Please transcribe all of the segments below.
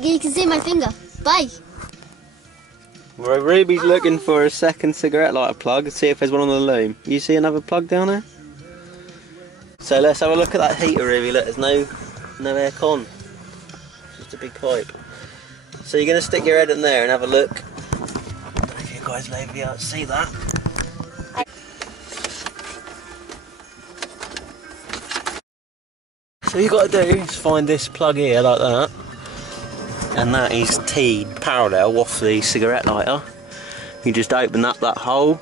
You can see my finger. Bye. Well, Ruby's looking for a second cigarette lighter plug. See if there's one on the loom. You see another plug down there? So let's have a look at that heater, Ruby. Look, there's no air con. Just a big pipe. So you're going to stick your head in there and have a look. I don't know if you guys may be able to see that. So all you've got to do is find this plug here like that, and that is teed parallel off the cigarette lighter. You just open up that hole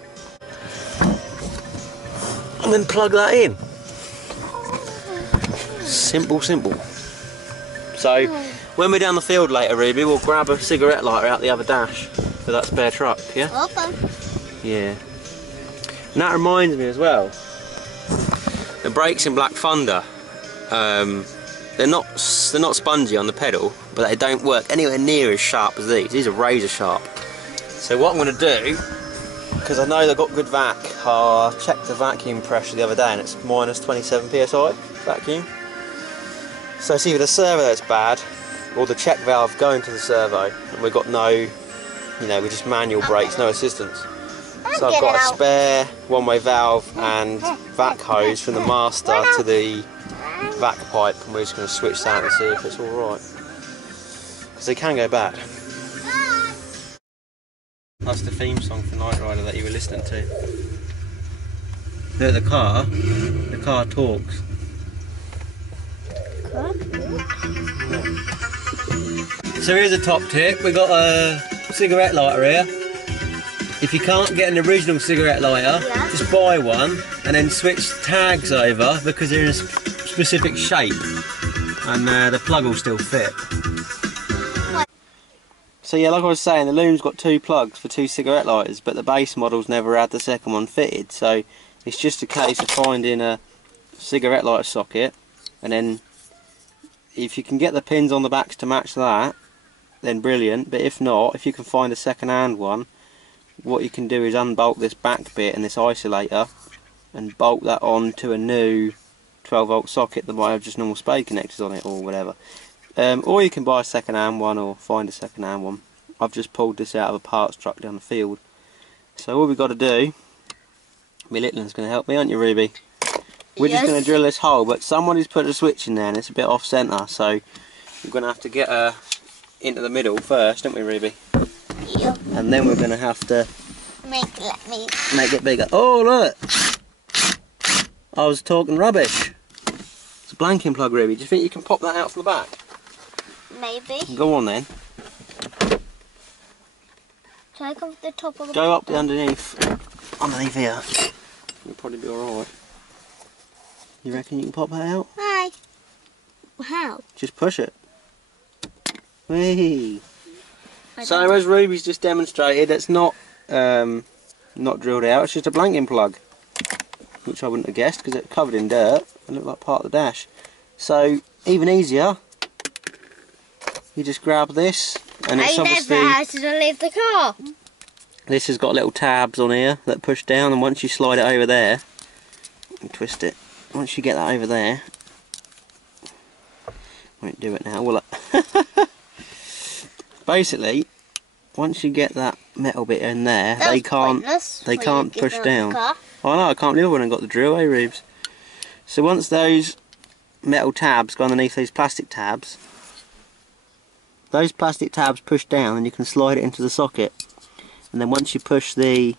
and then plug that in. Simple, simple. So when we're down the field later, Ruby, we'll grab a cigarette lighter out the other dash for that spare truck, yeah? Okay. Yeah. And that reminds me as well, the brakes in Black Thunder, they're not spongy on the pedal, but they don't work anywhere near as sharp as these. These are razor sharp. So what I'm going to do, because I know they've got good vac, I checked the vacuum pressure the other day and it's minus 27 psi vacuum. So it's either the servo that's bad or the check valve going to the servo, and we've got no, you know, we're just manual brakes, no assistance. So I've got a spare one-way valve and vac hose from the master to the vac pipe, and we're just going to switch that and see if it's alright, because they can go bad. That's the theme song for Night Rider that you were listening to. Look at the car talks. So here's a top tip, we've got a cigarette lighter here. If you can't get an original cigarette lighter, just buy one and then switch tags over, because they're in a specific shape and the plug will still fit. So yeah, like I was saying, the loom's got two plugs for two cigarette lighters, but the base model's never had the second one fitted, so it's just a case of finding a cigarette lighter socket, and then if you can get the pins on the backs to match that, then brilliant. But if not, if you can find a second hand one, what you can do is unbolt this back bit and this isolator and bolt that on to a new 12 volt socket that might have just normal spade connectors on it or whatever. Or you can buy a second hand one or find a second hand one. I've just pulled this out of a parts truck down the field. So all we've got to do, my little one's going to help me, aren't you, Ruby? We're just going to drill this hole, but somebody's put a switch in there and it's a bit off centre, so we're going to have to get her into the middle first, don't we, Ruby? Yep. And then we're going to have to make it bigger. Oh, look! I was talking rubbish. It's a blanking plug, Ruby. Do you think you can pop that out from the back? Maybe. Go on then. Shall I go up the top of the Go up the underneath here. You'll probably be alright. You reckon you can pop that out? Hi. How? Just push it. Whee! So as Ruby's just demonstrated, it's not drilled out, it's just a blanking plug, which I wouldn't have guessed because it's covered in dirt and looked like part of the dash. So even easier, you just grab this, and it's obviously, how to leave the car. This has got little tabs on here that push down, and once you slide it over there and twist it, once you get that over there, won't do it now, will it? Basically, once you get that metal bit in there, they can't push down. Oh no, I can't believe I wouldn't have got the drill, eh, Rubes? So once those metal tabs go underneath those plastic tabs push down, and you can slide it into the socket. And then once you push the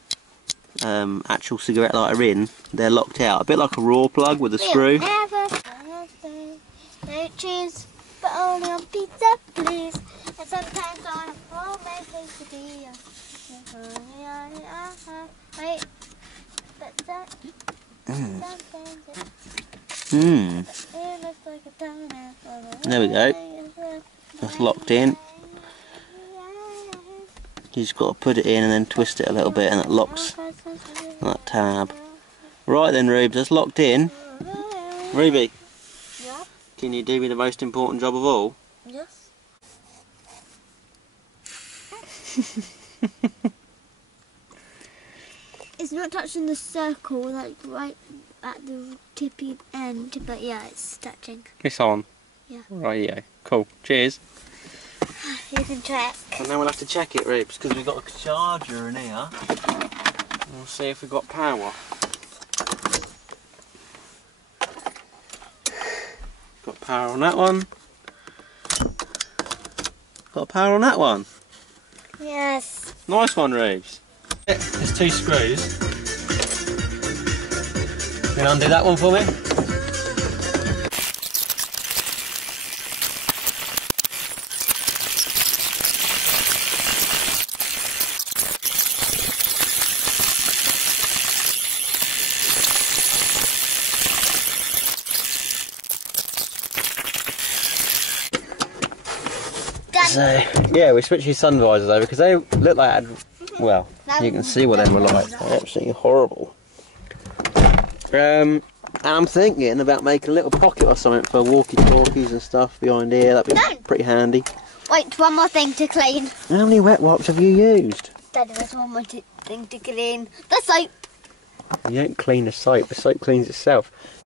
actual cigarette lighter in, they're locked out. A bit like a raw plug with a screw. No cheese, but only on pizza, please. And sometimes on a homemade quesadilla. Wait, but that. There we go. That's locked in. You just got to put it in and then twist it a little bit, and it locks that tab. Right then, Rubes, that's locked in. Ruby, Yeah? can you do me the most important job of all? Yes. It's not touching the circle, like right at the tippy end, but yeah, it's touching. It's on. Yeah. Right, yeah. Cool. Cheers. You can check. And then we'll have to check it, Ribs, because we've got a charger in here. We'll see if we've got power. Got power on that one. Got power on that one. Yes. Nice one, Ribs. There's 2 screws. Can you undo that one for me? So, yeah, we switched these sun visors over because they look like, well, you can see what they were like. They're absolutely horrible. And I'm thinking about making a little pocket or something for walkie-talkies and stuff behind here. That'd be pretty handy. Wait, one more thing to clean. How many wet wipes have you used? Dad, there's one more thing to clean. The soap. You don't clean the soap cleans itself.